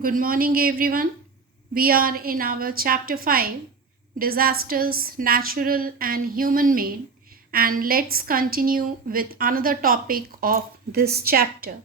Good morning, everyone. We are in our chapter 5 Disasters, Natural and Human Made, and let's continue with another topic of this chapter.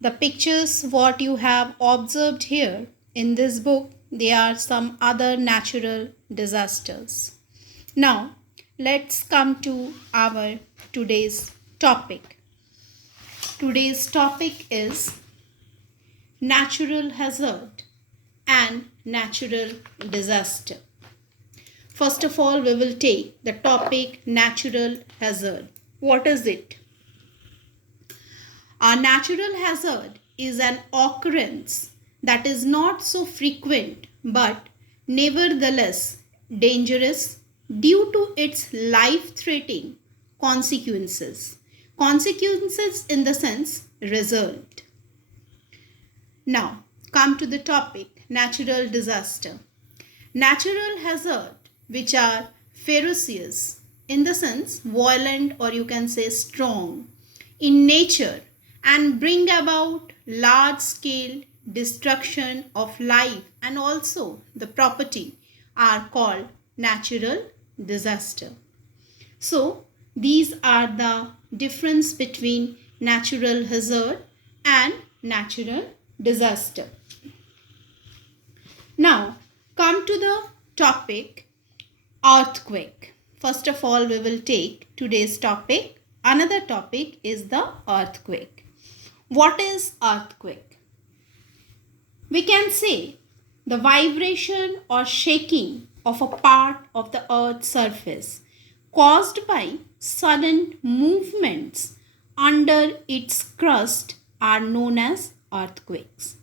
The pictures, what you have observed here in this book, they are some other natural disasters. Now, let's come to our today's topic. Today's topic is natural hazard and natural disaster. First of all, we will take the topic natural hazard. What is it? A natural hazard is an occurrence that is not so frequent but nevertheless dangerous due to its life threatening consequences. Consequences in the sense result. Now, come to the topic natural disaster. Natural hazard which are ferocious in the sense violent or you can say strong in nature and bring about large scale destruction of life and also the property are called natural disaster. So these are the difference between natural hazard and natural disaster. Now come to the topic earthquake. First of all, we will take today's topic. Another topic is the earthquake. What is earthquake? We can say the vibration or shaking of a part of the earth's surface caused by sudden movements under its crust are known as earthquakes.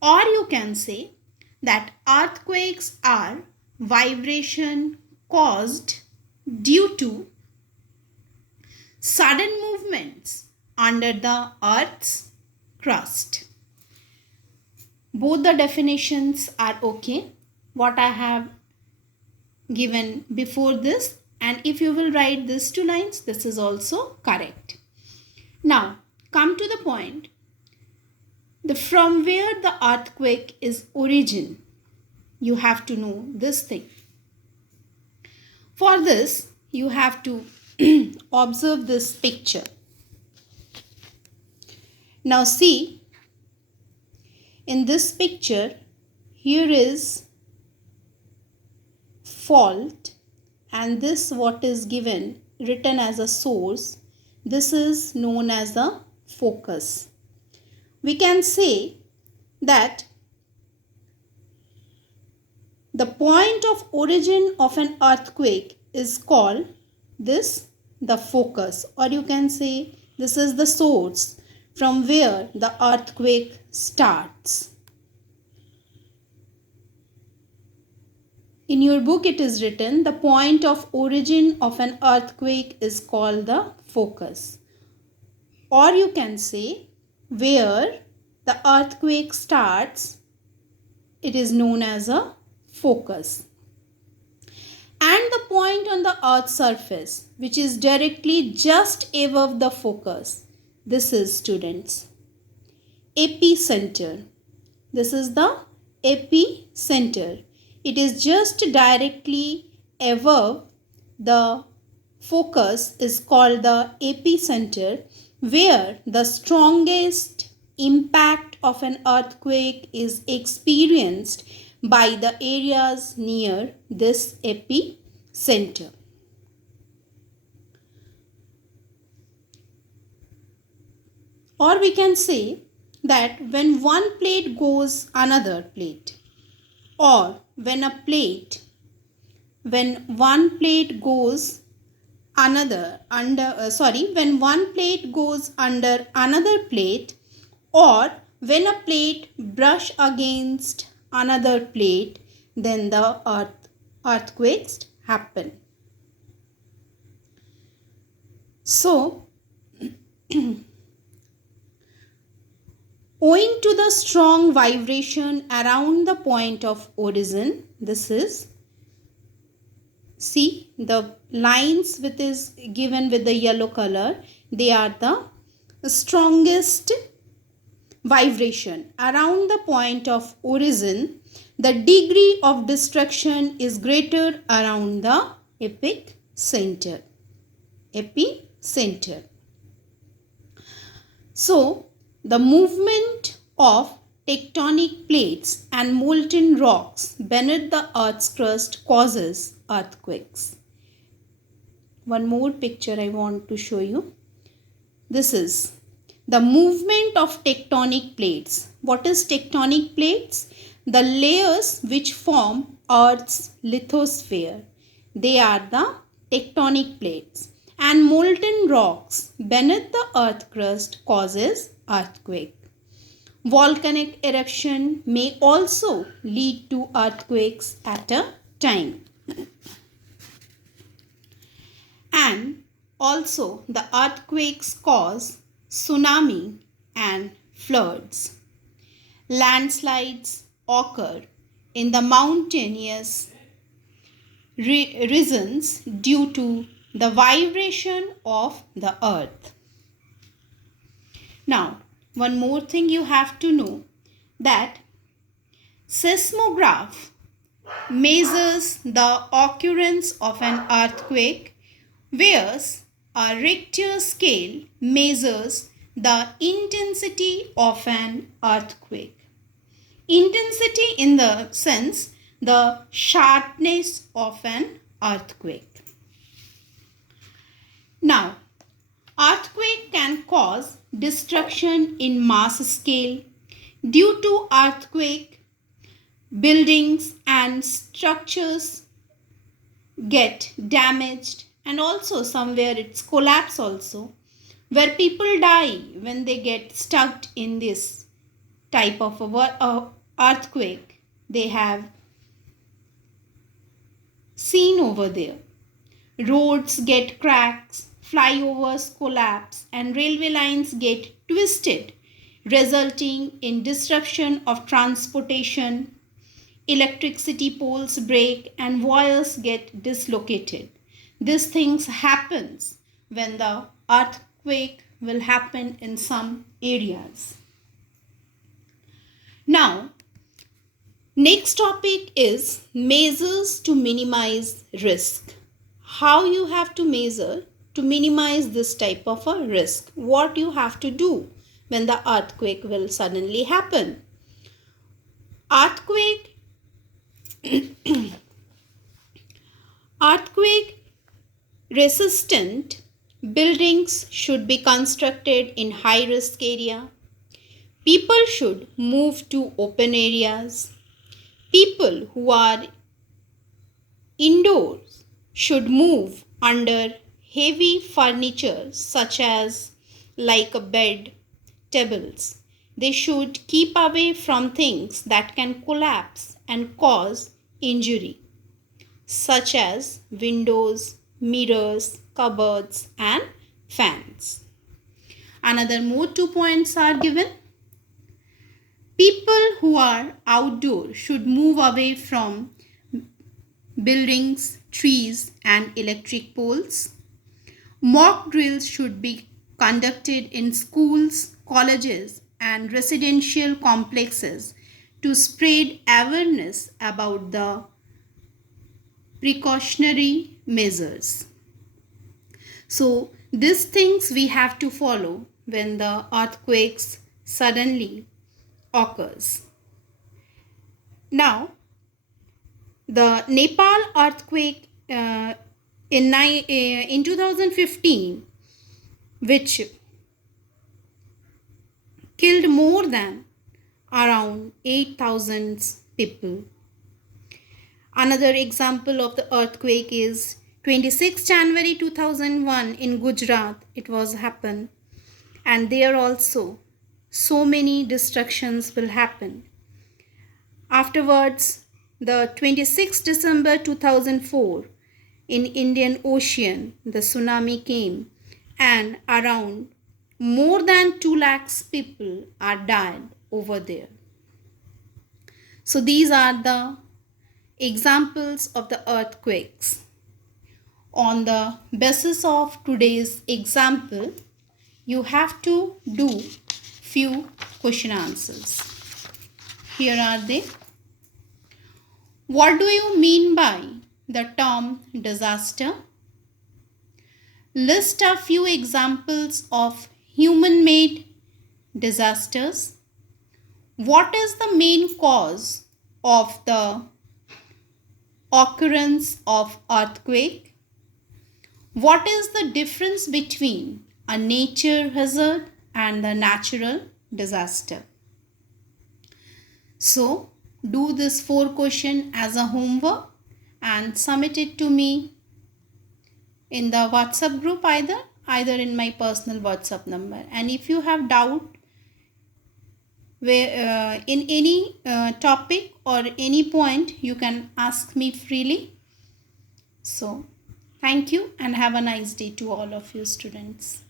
Or you can say that earthquakes are vibration caused due to sudden movements under the earth's crust. Both the definitions are okay. What I have given before this, and if you will write these two lines, this is also correct. Now come to the point. From where the earthquake is origin, you have to know this thing. For this, you have to observe this picture. Now see, in this picture, here is fault and this what is given written as a source. This is known as the focus. We can say that the point of origin of an earthquake is called this the focus, or you can say this is the source from where the earthquake starts. In your book it is written the point of origin of an earthquake is called the focus, or you can say where the earthquake starts, it is known as a focus. And the point on the earth's surface which is directly just above the focus, this is, students, epicenter. This is the epicenter. It is just directly above the focus is called the epicenter, where the strongest impact of an earthquake is experienced by the areas near this epicenter. Or we can say that when one plate goes another plate, or when one plate goes when one plate goes under another plate, or when a plate brush against another plate, then the earthquakes happen. So owing to the strong vibration around the point of origin, this is, see the lines which is given with the yellow color, they are the strongest vibration around the point of origin, the degree of destruction is greater around the epicenter. Epicenter. So, the movement of tectonic plates and molten rocks beneath the Earth's crust causes earthquakes. One more picture I want to show you. This is the movement of tectonic plates. What is tectonic plates? The layers which form Earth's lithosphere. They are the tectonic plates. And molten rocks beneath the earth crust causes earthquake. Volcanic eruption may also lead to earthquakes at a time. And also the earthquakes cause tsunami and floods. Landslides occur in the mountainous regions due to the vibration of the earth. Now, one more thing you have to know, that seismograph measures the occurrence of an earthquake, whereas a Richter scale measures the intensity of an earthquake. Intensity in the sense the sharpness of an earthquake. Now, earthquake can cause destruction in mass scale. Due to earthquake, buildings and structures get damaged, and also somewhere it's collapse also, where people die when they get stuck in this type of earthquake they have seen over there. Roads get cracks, flyovers collapse, and railway lines get twisted, resulting in disruption of transportation. Electricity poles break and wires get dislocated. These things happens when the earthquake will happen in some areas. Now, next topic is measures to minimize risk. How you have to measure to minimize this type of a risk. What you have to do when the earthquake will suddenly happen. Earthquake resistant buildings should be constructed in high risk area. People should move to open areas. People who are indoors should move under heavy furniture such as like a bed, tables. They should keep away from things that can collapse and cause injury, such as windows, mirrors, cupboards, and fans. Another more 2 points are given. People who are outdoor should move away from buildings, trees, and electric poles. Mock drills should be conducted in schools, colleges, and residential complexes to spread awareness about the precautionary measures. So, these things we have to follow when the earthquakes suddenly occurs. Now, the Nepal earthquake in 2015, which killed more than around 8,000 people. Another example of the earthquake is 26 January 2001 in Gujarat. It was happened, and there also so many destructions will happen. Afterwards, the 26 December 2004 in Indian Ocean, the tsunami came, and around more than 2 lakhs people are died over there. So these are the examples of the earthquakes. On the basis of today's example, you have to do few question answers. Here are they. What do you mean by the term disaster? List a few examples of human-made disasters. What is the main cause of the occurrence of earthquake? What is the difference between a nature hazard and the natural disaster? So, do this 4 question as a homework and submit it to me in the WhatsApp group, either in my personal WhatsApp number. And if you have doubt in any topic or any point, you can ask me freely. So thank you and have a nice day to all of you students.